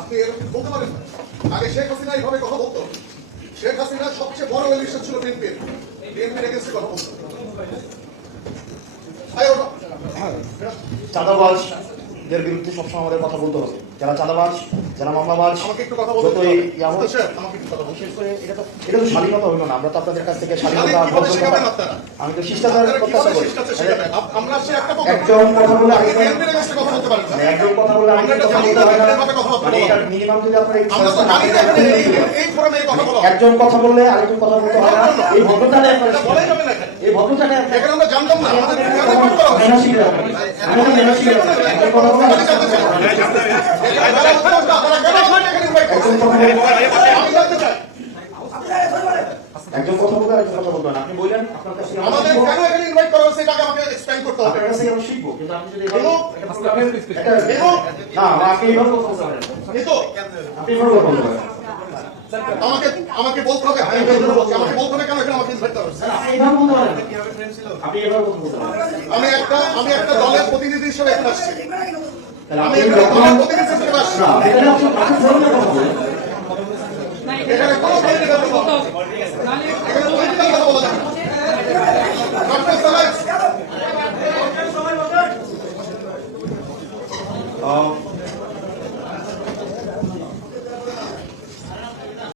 আপনি এরকম বলতে পারেন না। আগে শেখ হাসিনা এইভাবে কথা বলতো। শেখ হাসিনা সবচেয়ে বড় এলিশন ছিল বিএনপির এগেন্সটে কথা বলতো। চাঁদাবাজদের বিরুদ্ধে সবসময় আমাদের কথা বলতে হবে। যারা চাঁদাবাজ, যারা মামলাবাজ, আমাকে একটু কথা বলতে যতই ইয়া হোক, আমাকে একটু কথা বলতে বিশেষ করে এটা তো স্বাধীনতা হইল না। আমরা তো আপনাদের কাছ থেকে স্বাধীনতা কিভাবে শেখাবেন আপনারা? আমি তো শিষ্টাচার প্রত্যাশা করি। আমরা সে একটা একজন কথা বলে বিএনপির এগেন্সটে কথা বলতে পারেন না। একজন কথা বলে আমরা এটা জানি না কিভাবে কথা বলতে মানে হবে। এটা মিনিমাম যদি আপনার আমরা তো জানি না এই ফোরামে এই কথা বলা হবে। একজন কথা বললে আরেকজন কথা বলতে হয় না। এই ভদ্রতাটা আপনার এটা বলাই যাবে না এখানে। এই ভদ্রতাটা এখানে আমরা জানতাম না। আমাদের এখানে পয়েন্ট করা হবে। মেহনতি হবে। আমি তো মেহনতি হবে। একজন কথা বলে আমি জানতে চাই। আপনারা কেন আমাকে এখানে ইনভাইট করছেন? আমি জানতে চাই। একজন কথা বলে আরেকজন কথা বলতে হয় না। আপনি বললেন আপনার কাছে আমাদের কেন এখানে ইনভাইট করা হয়েছে এটাকে আমাকে এক্সপ্লেইন করতে হবে। আপনার কাছে আমরা শিখবো। কিন্তু আপনি যদি এবং না আপনি এইভাবে কথা বলতে পারেন। এই তো আপনি এইভাবে কথা বলতে পারেন। আমাকে বলতে হবে। আমি বলছি আমাকে বলতে হবে কেন এখানে আমাকে ইনভাইট করা হয়েছে। আপনি এইভাবে বলতে পারেন। আপনি এইভাবে কথা বলতে পারেন। আমি একটা দলের প্রতিনিধি হিসেবে এখানে আসছি। তাহলে আমি আপনি একটা দলের প্রতিনিধি হিসেবে আসছি। না, এটা হচ্ছে